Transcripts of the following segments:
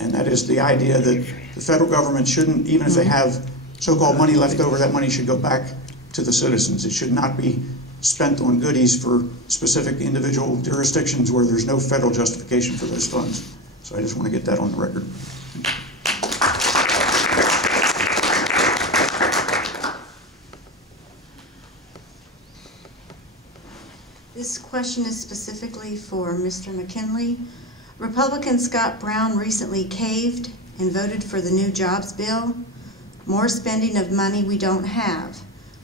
And that is the idea that the federal government shouldn't, even if they have so-called money left over, that money should go back to the citizens. It should not be spent on goodies for specific individual jurisdictions where there's no federal justification for those funds. So I just want to get that on the record. This question is specifically for Mr. McKinley. Republican Scott Brown recently caved and voted for the new jobs bill. More spending of money we don't have.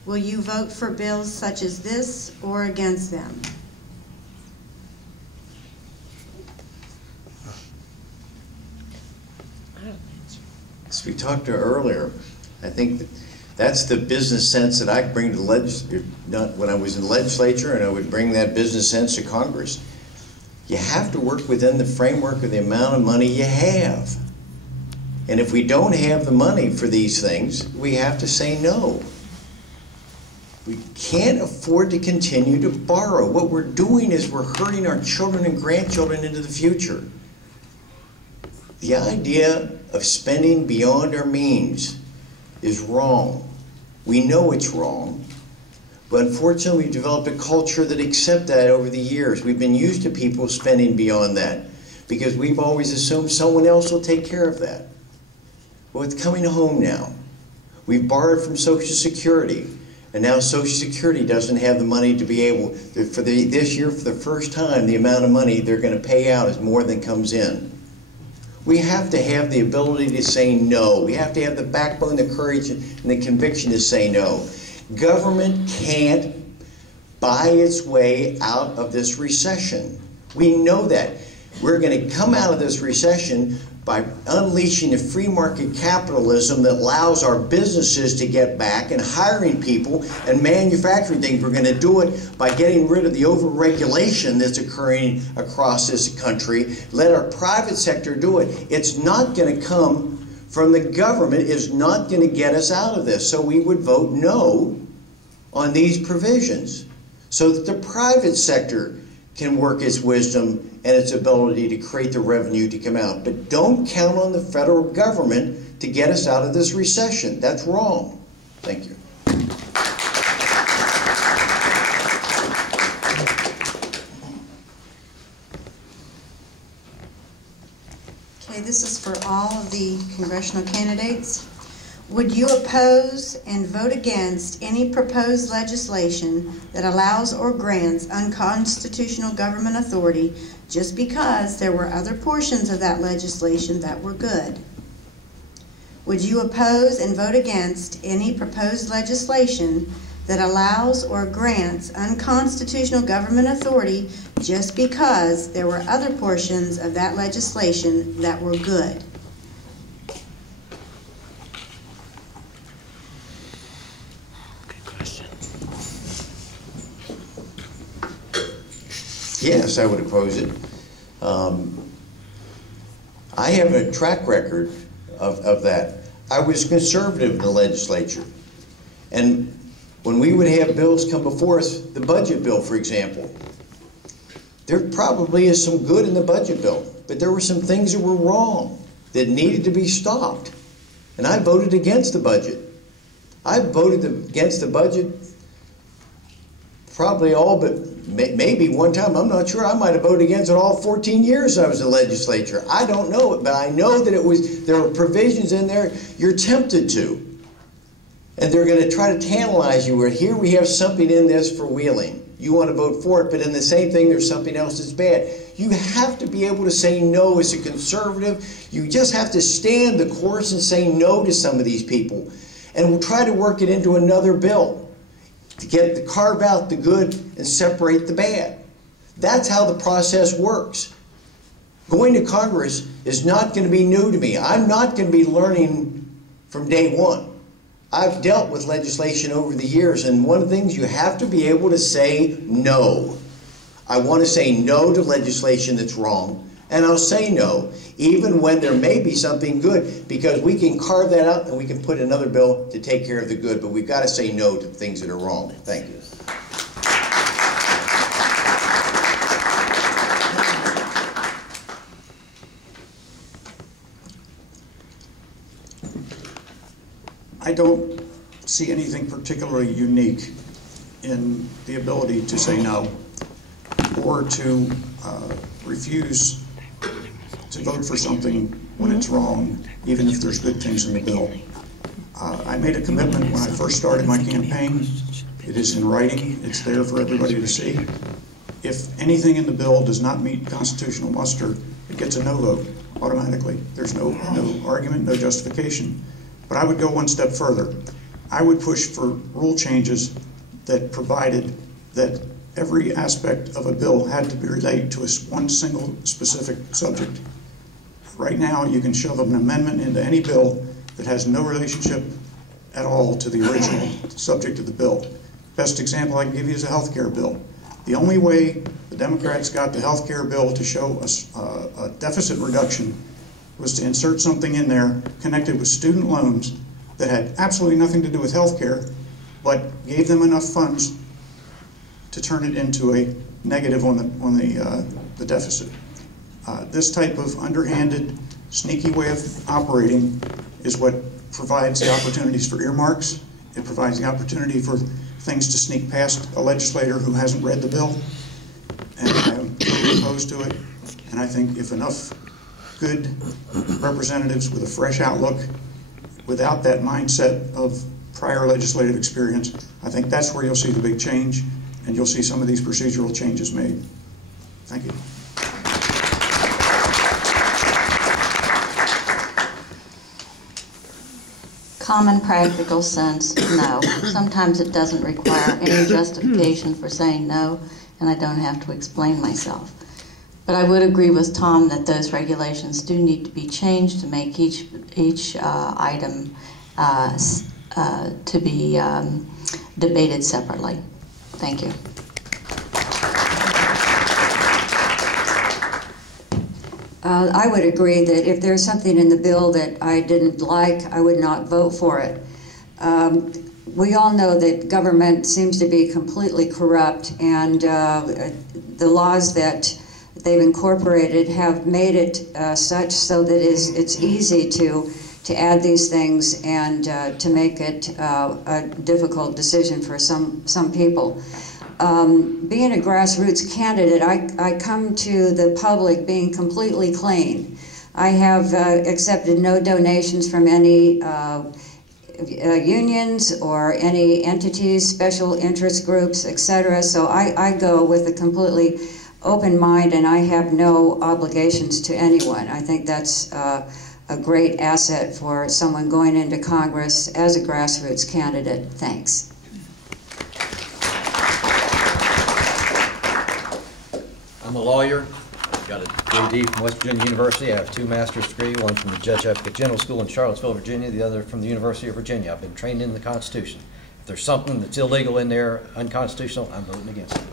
Will you vote for bills such as this or against them? As we talked to earlier, I think that's the business sense that I bring to when I was in the legislature, and I would bring that business sense to Congress. You have to work within the framework of the amount of money you have. And if we don't have the money for these things, we have to say no. We can't afford to continue to borrow. What we're doing is we're hurting our children and grandchildren into the future. The idea of spending beyond our means is wrong. We know it's wrong, but unfortunately we've developed a culture that accepts that over the years. We've been used to people spending beyond that because we've always assumed someone else will take care of that. Well, it's coming home now. We've borrowed from Social Security, and now Social Security doesn't have the money to be able, this year for the first time, the amount of money they're going to pay out is more than comes in. We have to have the ability to say no. We have to have the backbone, the courage, and the conviction to say no. Government can't buy its way out of this recession. We know that. We're going to come out of this recession by unleashing the free market capitalism that allows our businesses to get back and hiring people and manufacturing things. We're going to do it by getting rid of the overregulation that's occurring across this country. Let our private sector do it. It's not going to come from the government. It's not going to get us out of this. So we would vote no on these provisions so that the private sector can work its wisdom and its ability to create the revenue to come out. But don't count on the federal government to get us out of this recession. That's wrong. Thank you. Okay, this is for all of the congressional candidates. Would you oppose and vote against any proposed legislation that allows or grants unconstitutional government authority just because there were other portions of that legislation that were good? Would you oppose and vote against any proposed legislation that allows or grants unconstitutional government authority just because there were other portions of that legislation that were good? Yes, I would oppose it. I have a track record of that. I was conservative in the legislature. And when we would have bills come before us, the budget bill, for example, there probably is some good in the budget bill, but there were some things that were wrong that needed to be stopped. And I voted against the budget. I voted against the budget probably all but maybe one time, I'm not sure, I might have voted against it all 14 years I was in the legislature. I don't know it, but I know that there were provisions in there you're tempted to. And they're going to try to tantalize you where here we have something in this for wheeling. You want to vote for it, but in the same thing there's something else that's bad. You have to be able to say no as a conservative. You just have to stand the course and say no to some of these people. And we'll try to work it into another bill to carve out the good and separate the bad. That's how the process works. Going to Congress is not going to be new to me. I'm not going to be learning from day one. I've dealt with legislation over the years, and one of the things you have to be able to say no. I want to say no to legislation that's wrong, and I'll say no, even when there may be something good, because we can carve that out and we can put another bill to take care of the good, but we've got to say no to things that are wrong. Thank you. I don't see anything particularly unique in the ability to say no or to refuse to vote for something when it's wrong, even if there's good things in the bill. I made a commitment when I first started my campaign. It is in writing. It's there for everybody to see. If anything in the bill does not meet constitutional muster, it gets a no vote automatically. There's no argument, no justification. But I would go one step further. I would push for rule changes that provided that every aspect of a bill had to be related to one single specific subject. Right now, you can shove an amendment into any bill that has no relationship at all to the original subject of the bill. Best example I can give you is a health care bill. The only way the Democrats got the health care bill to show a deficit reduction was to insert something in there connected with student loans that had absolutely nothing to do with health care, but gave them enough funds to turn it into a negative on the deficit. This type of underhanded, sneaky way of operating is what provides the opportunities for earmarks. It provides the opportunity for things to sneak past a legislator who hasn't read the bill, and I am totally opposed to it. And I think if enough good representatives with a fresh outlook, without that mindset of prior legislative experience, I think that's where you'll see the big change, and you'll see some of these procedural changes made. Thank you. Common practical sense, no. Sometimes it doesn't require any justification for saying no, and I don't have to explain myself. But I would agree with Tom that those regulations do need to be changed to make each item to be debated separately. Thank you. I would agree that if there's something in the bill that I didn't like, I would not vote for it. We all know that government seems to be completely corrupt, and the laws that they've incorporated have made it such so that it's easy to add these things and to make it a difficult decision for some people. Being a grassroots candidate, I come to the public being completely clean. I have accepted no donations from any unions or any entities, special interest groups, etc. So I go with a completely open mind, and I have no obligations to anyone. I think that's a great asset for someone going into Congress as a grassroots candidate. Thanks. I'm a lawyer. Got a JD from West Virginia University. I have 2 master's degrees, one from the Judge Advocate General School in Charlottesville, Virginia, the other from the University of Virginia. I've been trained in the Constitution. If there's something that's illegal in there, unconstitutional, I'm voting against it.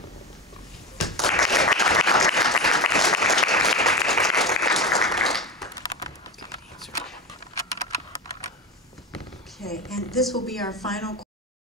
Okay, and this will be our final